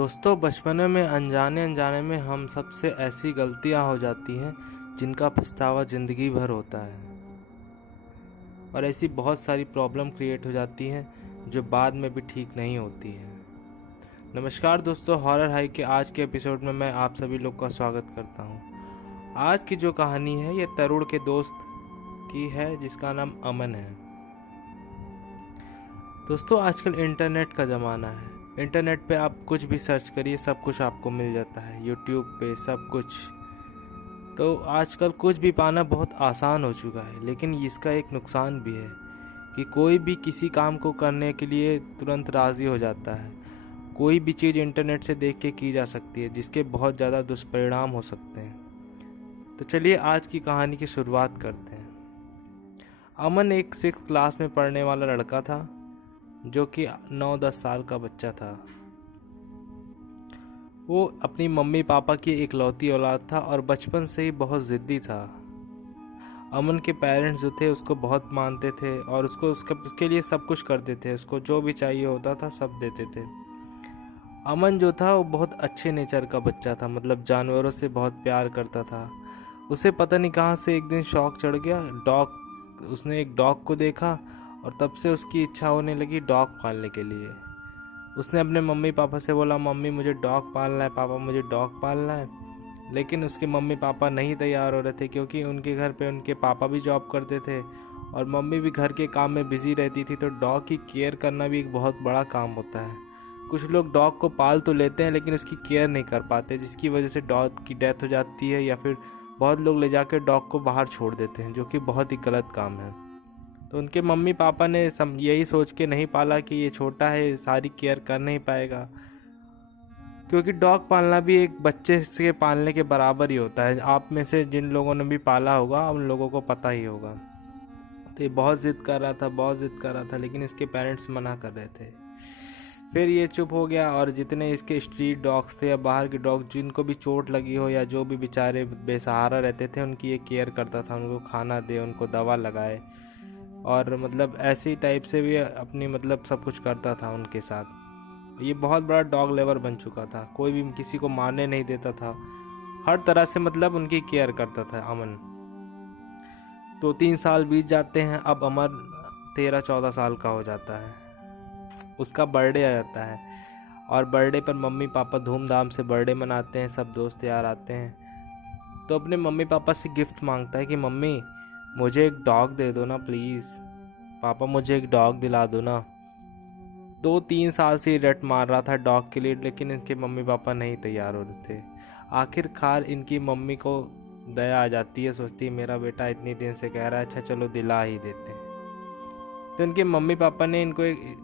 दोस्तों, बचपन में अनजाने अनजाने में हम सबसे ऐसी गलतियां हो जाती हैं जिनका पछतावा ज़िंदगी भर होता है। और ऐसी बहुत सारी प्रॉब्लम क्रिएट हो जाती हैं जो बाद में भी ठीक नहीं होती हैं। नमस्कार दोस्तों, हॉरर हाई के आज के एपिसोड में मैं आप सभी लोग का स्वागत करता हूं। आज की जो कहानी है ये तरुण के दोस्त की है जिसका नाम अमन है। दोस्तों, आजकल इंटरनेट का ज़माना है। इंटरनेट पे आप कुछ भी सर्च करिए, सब कुछ आपको मिल जाता है। यूट्यूब पे सब कुछ। तो आजकल कुछ भी पाना बहुत आसान हो चुका है, लेकिन इसका एक नुकसान भी है कि कोई भी किसी काम को करने के लिए तुरंत राज़ी हो जाता है। कोई भी चीज़ इंटरनेट से देख के की जा सकती है, जिसके बहुत ज़्यादा दुष्परिणाम हो सकते हैं। तो चलिए आज की कहानी की शुरुआत करते हैं। अमन एक 6th क्लास में पढ़ने वाला लड़का था जो कि 9-10 साल का बच्चा था। वो अपनी मम्मी पापा की इकलौती औलाद था और बचपन से ही बहुत ज़िद्दी था। अमन के पेरेंट्स जो थे उसको बहुत मानते थे और उसके लिए सब कुछ करते थे। उसको जो भी चाहिए होता था सब देते थे। अमन जो था वो बहुत अच्छे नेचर का बच्चा था, मतलब जानवरों से बहुत प्यार करता था। उसे पता नहीं कहाँ से एक दिन शौक चढ़ गया। उसने एक डॉग को देखा और तब से उसकी इच्छा होने लगी डॉग पालने के लिए। उसने अपने मम्मी पापा से बोला, मम्मी मुझे डॉग पालना है, पापा मुझे डॉग पालना है। लेकिन उसके मम्मी पापा नहीं तैयार हो रहे थे, क्योंकि उनके घर पे उनके पापा भी जॉब करते थे और मम्मी भी घर के काम में बिजी रहती थी। तो डॉग की केयर करना भी एक बहुत बड़ा काम होता है। कुछ लोग डॉग को पाल तो लेते हैं लेकिन उसकी केयर नहीं कर पाते, जिसकी वजह से डॉग की डेथ हो जाती है, या फिर बहुत लोग ले जाकर डॉग को बाहर छोड़ देते हैं, जो कि बहुत ही गलत काम है। तो उनके मम्मी पापा ने यही सोच के नहीं पाला कि ये छोटा है, सारी केयर कर नहीं पाएगा, क्योंकि डॉग पालना भी एक बच्चे से पालने के बराबर ही होता है। आप में से जिन लोगों ने भी पाला होगा उन लोगों को पता ही होगा। तो ये बहुत ज़िद कर रहा था, लेकिन इसके पेरेंट्स मना कर रहे थे। फिर ये चुप हो गया और जितने इसके स्ट्रीट डॉग्स थे या बाहर के डॉग, जिनको भी चोट लगी हो या जो भी बेचारे बेसहारा रहते थे, उनकी ये केयर करता था। उनको खाना दे, उनको दवा लगाए और मतलब ऐसी टाइप से भी अपनी मतलब सब कुछ करता था उनके साथ। ये बहुत बड़ा डॉग लवर बन चुका था। कोई भी किसी को मारने नहीं देता था, हर तरह से मतलब उनकी केयर करता था अमन। 2-3 साल बीत जाते हैं। अब अमन 13-14 साल का हो जाता है। उसका बर्थडे आ जाता है और बर्थडे पर मम्मी पापा धूमधाम से बर्थडे मनाते हैं। सब दोस्त यार आते हैं। तो अपने मम्मी पापा से गिफ्ट मांगता है कि मम्मी मुझे एक डॉग दे दो ना प्लीज़, पापा मुझे एक डॉग दिला दो ना। 2-3 साल से रट मार रहा था डॉग के लिए, लेकिन इनके मम्मी पापा नहीं तैयार हो रहे थे। आखिरकार इनकी मम्मी को दया आ जाती है, सोचती है मेरा बेटा इतनी दिन से कह रहा है, अच्छा चलो दिला ही देते हैं। तो इनके मम्मी पापा ने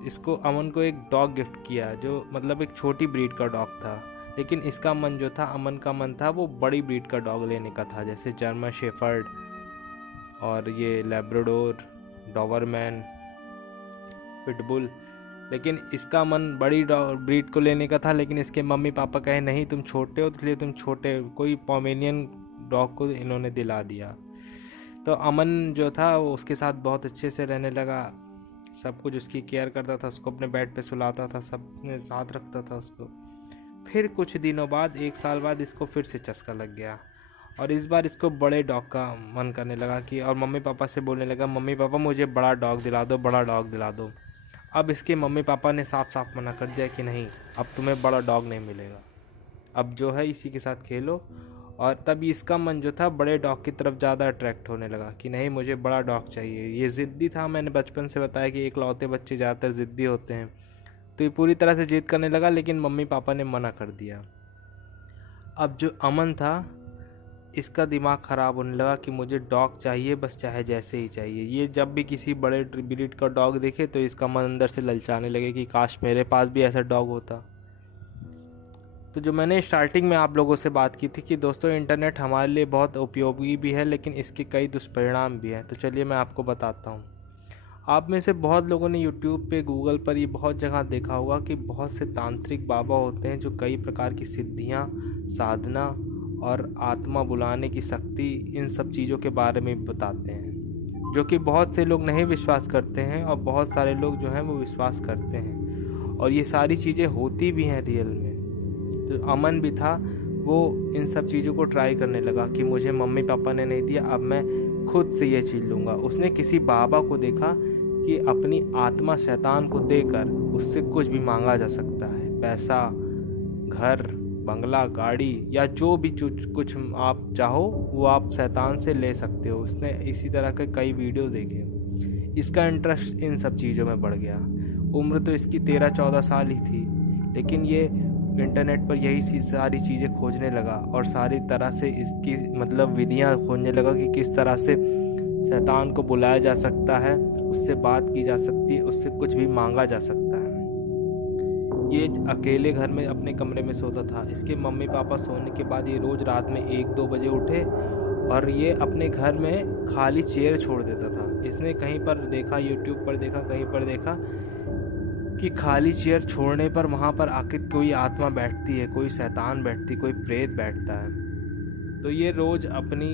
इसको अमन को एक डॉग गिफ्ट किया, जो मतलब एक छोटी ब्रीड का डॉग था। लेकिन इसका मन जो था, अमन का मन था, वो बड़ी ब्रीड का डॉग लेने का था, जैसे जर्मन शेफर्ड और ये लैब्राडोर, डॉबरमैन, पिटबुल। लेकिन इसका मन बड़ी ब्रीड को लेने का था, लेकिन इसके मम्मी पापा कहे नहीं तुम छोटे हो, इसलिए तुम छोटे कोई पोमेनियन डॉग को इन्होंने दिला दिया। तो अमन जो था वो उसके साथ बहुत अच्छे से रहने लगा। सब कुछ उसकी केयर करता था, उसको अपने बेड पे सुलाता था, सब अपने साथ रखता था उसको। फिर कुछ दिनों बाद, 1 साल बाद, इसको फिर से चस्का लग गया और इस बार इसको बड़े डॉग का मन करने लगा कि, और मम्मी पापा से बोलने लगा, मम्मी पापा मुझे बड़ा डॉग दिला दो, बड़ा डॉग दिला दो। अब इसके मम्मी पापा ने साफ साफ मना कर दिया कि नहीं, अब तुम्हें बड़ा डॉग नहीं मिलेगा, अब जो है इसी के साथ खेलो। और तब इसका मन जो था बड़े डॉग की तरफ ज़्यादा अट्रैक्ट होने लगा कि नहीं मुझे बड़ा डॉग चाहिए। ये ज़िद्दी था, मैंने बचपन से बताया कि इकलौते बच्चे ज़्यादातर ज़िद्दी होते हैं। तो ये पूरी तरह से जिद करने लगा, लेकिन मम्मी पापा ने मना कर दिया। अब जो अमन था, इसका दिमाग ख़राब होने लगा कि मुझे डॉग चाहिए, बस चाहे जैसे ही चाहिए। ये जब भी किसी बड़े ब्रीड का डॉग देखे तो इसका मन अंदर से ललचाने लगे कि काश मेरे पास भी ऐसा डॉग होता। तो जो मैंने स्टार्टिंग में आप लोगों से बात की थी कि दोस्तों इंटरनेट हमारे लिए बहुत उपयोगी भी है, लेकिन इसके कई दुष्परिणाम भी हैं। तो चलिए मैं आपको बताता हूँ। आप में से बहुत लोगों ने यूट्यूब पे, गूगल पर, ये बहुत जगह देखा होगा कि बहुत से तांत्रिक बाबा होते हैं जो कई प्रकार की सिद्धियाँ, साधना और आत्मा बुलाने की शक्ति, इन सब चीज़ों के बारे में बताते हैं, जो कि बहुत से लोग नहीं विश्वास करते हैं और बहुत सारे लोग जो हैं वो विश्वास करते हैं। और ये सारी चीज़ें होती भी हैं रियल में। जो अमन भी था वो इन सब चीज़ों को ट्राई करने लगा कि मुझे मम्मी पापा ने नहीं दिया, अब मैं खुद से ये चीज़ लूँगा। उसने किसी बाबा को देखा कि अपनी आत्मा शैतान को देकर उससे कुछ भी मांगा जा सकता है, पैसा, घर, बंगला, गाड़ी या जो भी कुछ आप चाहो वो आप शैतान से ले सकते हो। उसने इसी तरह के कई वीडियो देखे। इसका इंटरेस्ट इन सब चीज़ों में बढ़ गया। उम्र तो इसकी 13-14 साल ही थी, लेकिन ये इंटरनेट पर यही सारी चीज़ें खोजने लगा और सारी तरह से इसकी मतलब विधियाँ खोजने लगा कि किस तरह से शैतान को बुलाया जा सकता है, उससे बात की जा सकती है, उससे कुछ भी मांगा जा सकता है। ये अकेले घर में अपने कमरे में सोता था। इसके मम्मी पापा सोने के बाद ये रोज़ रात में 1-2 बजे उठे और ये अपने घर में खाली चेयर छोड़ देता था। इसने कहीं पर देखा, यूट्यूब पर देखा, कहीं पर देखा कि खाली चेयर छोड़ने पर वहाँ पर आखिर कोई आत्मा बैठती है, कोई शैतान बैठती, कोई प्रेत बैठता है। तो ये रोज़ अपनी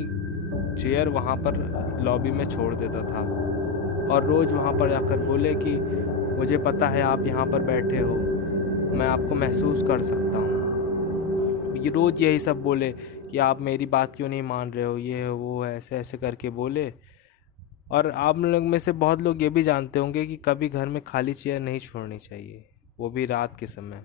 चेयर वहाँ पर लॉबी में छोड़ देता था और रोज़ वहाँ पर जाकर बोले कि मुझे पता है आप यहाँ पर बैठे हो, मैं आपको महसूस कर सकता हूँ। ये रोज़ यही सब बोले कि आप मेरी बात क्यों नहीं मान रहे हो, ये है वो है, ऐसे ऐसे करके बोले। और आप लोग में से बहुत लोग ये भी जानते होंगे कि कभी घर में खाली चेयर नहीं छोड़नी चाहिए, वो भी रात के समय।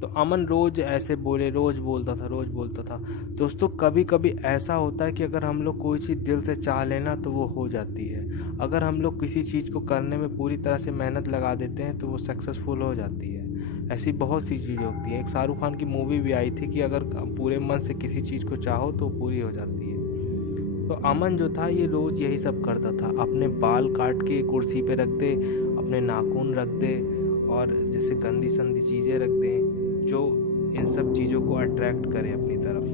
तो अमन रोज़ ऐसे बोले, रोज़ बोलता था, रोज़ बोलता था। दोस्तों कभी कभी ऐसा होता है कि अगर हम लोग कोई चीज़ दिल से चाह लेना तो वो हो जाती है। अगर हम लोग किसी चीज़ को करने में पूरी तरह से मेहनत लगा देते हैं तो वो सक्सेसफुल हो जाती है। ऐसी बहुत सी चीज़ें होती हैं। एक शाहरुख खान की मूवी भी आई थी कि अगर पूरे मन से किसी चीज़ को चाहो तो पूरी हो जाती है। तो अमन जो था ये रोज़ यही सब करता था, अपने बाल काट के कुर्सी पे रख दे, अपने नाखून रख दे और जैसे गंदी संदी चीज़ें रख दे जो इन सब चीज़ों को अट्रैक्ट करे अपनी तरफ।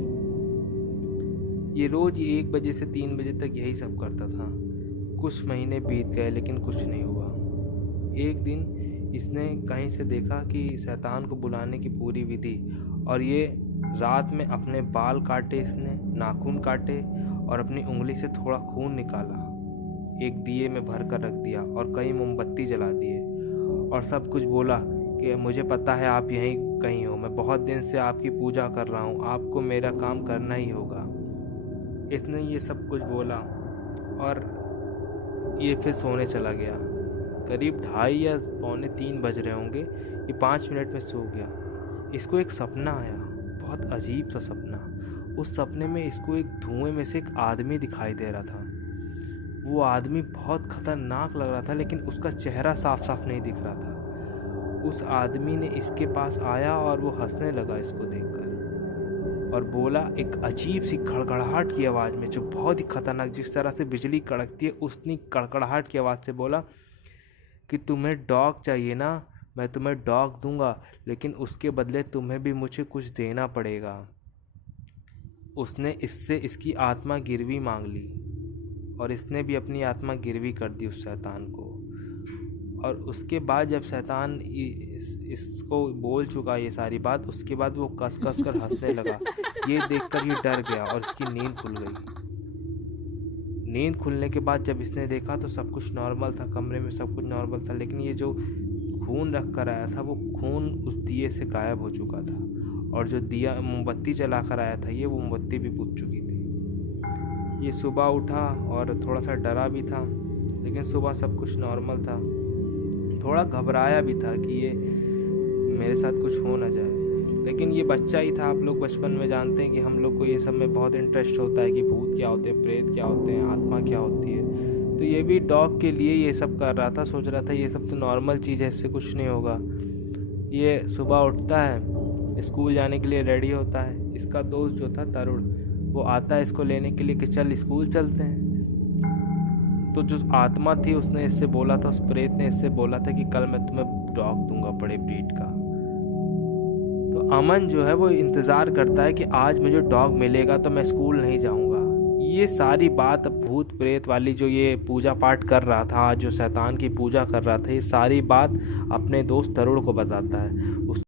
ये रोज़ 1 बजे से 3 बजे तक यही सब करता था। कुछ महीने बीत गए लेकिन कुछ नहीं हुआ। एक दिन इसने कहीं से देखा कि शैतान को बुलाने की पूरी विधि, और ये रात में अपने बाल काटे, इसने नाखून काटे और अपनी उंगली से थोड़ा खून निकाला, एक दिए में भर कर रख दिया और कई मोमबत्ती जला दिए और सब कुछ बोला कि मुझे पता है आप यहीं कहीं हो, मैं बहुत दिन से आपकी पूजा कर रहा हूँ, आपको मेरा काम करना ही होगा। इसने ये सब कुछ बोला और ये फिर सोने चला गया। करीब 2:30 या 2:45 बज रहे होंगे, ये 5 मिनट में सो गया। इसको एक सपना आया, बहुत अजीब सा सपना। उस सपने में इसको एक धुएं में से एक आदमी दिखाई दे रहा था। वो आदमी बहुत खतरनाक लग रहा था लेकिन उसका चेहरा साफ साफ नहीं दिख रहा था। उस आदमी ने इसके पास आया और वो हंसने लगा इसको देखकर और बोला एक अजीब सी खड़खड़ाहट की आवाज़ में, जो बहुत ही खतरनाक, जिस तरह से बिजली कड़कती है उतनी कड़कड़ाहट की आवाज़ से बोला कि तुम्हें डॉग चाहिए ना, मैं तुम्हें डॉग दूंगा, लेकिन उसके बदले तुम्हें भी मुझे कुछ देना पड़ेगा। उसने इससे इसकी आत्मा गिरवी मांग ली और इसने भी अपनी आत्मा गिरवी कर दी उस शैतान को। और उसके बाद जब शैतान इसको बोल चुका ये सारी बात, उसके बाद वो कस कस कर हंसने लगा। ये देखकर ये डर गया और इसकी नींद खुल गई। नींद खुलने के बाद जब इसने देखा तो सब कुछ नॉर्मल था, कमरे में सब कुछ नॉर्मल था, लेकिन ये जो खून रख कर आया था वो खून उस दिए से गायब हो चुका था और जो दिया मोमबत्ती जला कर आया था ये मोमबत्ती भी बुझ चुकी थी। ये सुबह उठा और थोड़ा सा डरा भी था, लेकिन सुबह सब कुछ नॉर्मल था। थोड़ा घबराया भी था कि ये मेरे साथ कुछ हो ना जाए, लेकिन ये बच्चा ही था। आप लोग बचपन में जानते हैं कि हम लोग को ये सब में बहुत इंटरेस्ट होता है कि भूत क्या होते हैं, प्रेत क्या होते हैं, आत्मा क्या होती है। तो ये भी डॉग के लिए ये सब कर रहा था, सोच रहा था ये सब तो नॉर्मल चीज़ है, इससे कुछ नहीं होगा। ये सुबह उठता है, स्कूल जाने के लिए रेडी होता है। इसका दोस्त जो था तरुण, वो आता है इसको लेने के लिए कि चल स्कूल चलते हैं। तो जो आत्मा थी उसने इससे बोला था, उस प्रेत ने इससे बोला था कि कल मैं तुम्हें डॉग दूंगा बड़े ब्रीड का। तो अमन जो है वो इंतज़ार करता है कि आज मुझे डॉग मिलेगा तो मैं स्कूल नहीं जाऊंगा। ये सारी बात भूत प्रेत वाली जो ये पूजा पाठ कर रहा था, जो शैतान की पूजा कर रहा था, ये सारी बात अपने दोस्त तरुण को बताता है। उस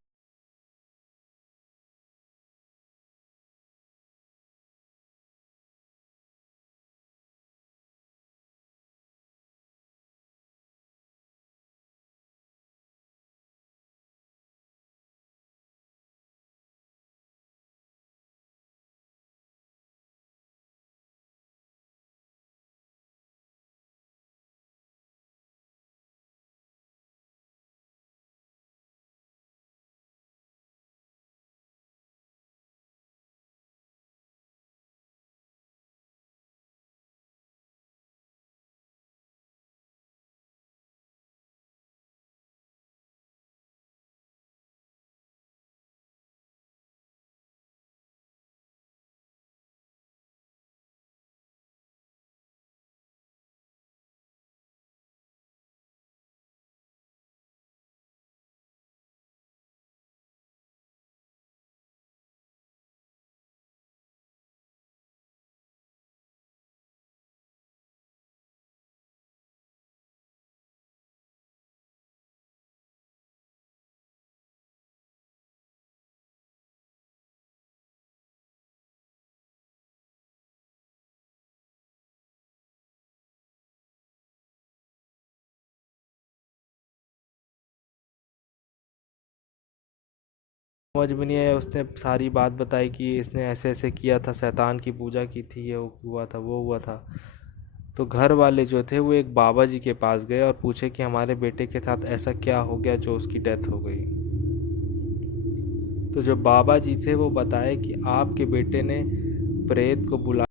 समझ में नहीं आया। उसने सारी बात बताई कि इसने ऐसे ऐसे किया था, शैतान की पूजा की थी, ये हुआ था वो हुआ था। तो घर वाले जो थे वो एक बाबा जी के पास गए और पूछे कि हमारे बेटे के साथ ऐसा क्या हो गया जो उसकी डेथ हो गई। तो जो बाबा जी थे वो बताए कि आपके बेटे ने प्रेत को बुला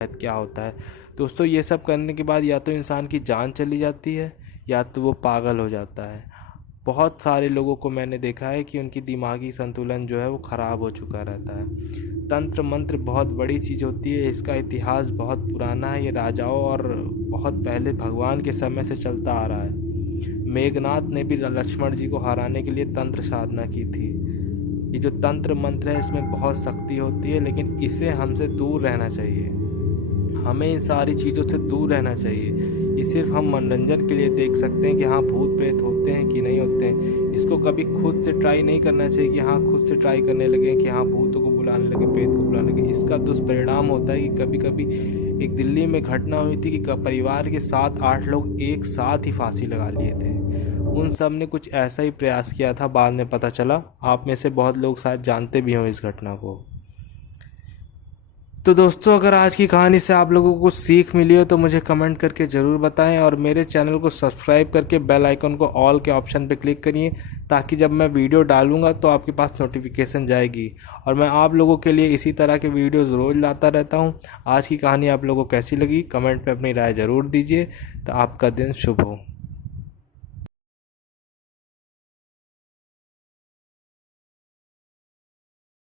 क्या होता है। दोस्तों ये सब करने के बाद या तो इंसान की जान चली जाती है या तो वो पागल हो जाता है। बहुत सारे लोगों को मैंने देखा है कि उनकी दिमागी संतुलन जो है वो ख़राब हो चुका रहता है। तंत्र मंत्र बहुत बड़ी चीज़ होती है, इसका इतिहास बहुत पुराना है। ये राजाओं और बहुत पहले भगवान के समय से चलता आ रहा है। मेघनाथ ने भी लक्ष्मण जी को हराने के लिए तंत्र साधना की थी। ये जो तंत्र मंत्र है इसमें बहुत शक्ति होती है, लेकिन इसे हमसे दूर रहना चाहिए। हमें इन सारी चीज़ों से दूर रहना चाहिए। ये सिर्फ हम मनोरंजन के लिए देख सकते हैं कि हाँ भूत प्रेत होते हैं कि नहीं होते हैं। इसको कभी खुद से ट्राई नहीं करना चाहिए कि हाँ खुद से ट्राई करने लगे कि हाँ भूतों को बुलाने लगे, प्रेत को बुलाने लगे। इसका दुष्परिणाम होता है कि कभी कभी एक दिल्ली में घटना हुई थी कि परिवार के 7-8 लोग एक साथ ही फांसी लगा लिए थे। उन सब ने कुछ ऐसा ही प्रयास किया था, बाद में पता चला। आप में से बहुत लोग शायद जानते भी हों इस घटना को। तो दोस्तों अगर आज की कहानी से आप लोगों को कुछ सीख मिली हो तो मुझे कमेंट करके ज़रूर बताएं, और मेरे चैनल को सब्सक्राइब करके बेल आइकन को ऑल के ऑप्शन पर क्लिक करिए, ताकि जब मैं वीडियो डालूंगा तो आपके पास नोटिफिकेशन जाएगी। और मैं आप लोगों के लिए इसी तरह के वीडियोज़ रोज़ लाता रहता हूं। आज की कहानी आप लोगों को कैसी लगी कमेंट में अपनी राय ज़रूर दीजिए। तो आपका दिन शुभ हो।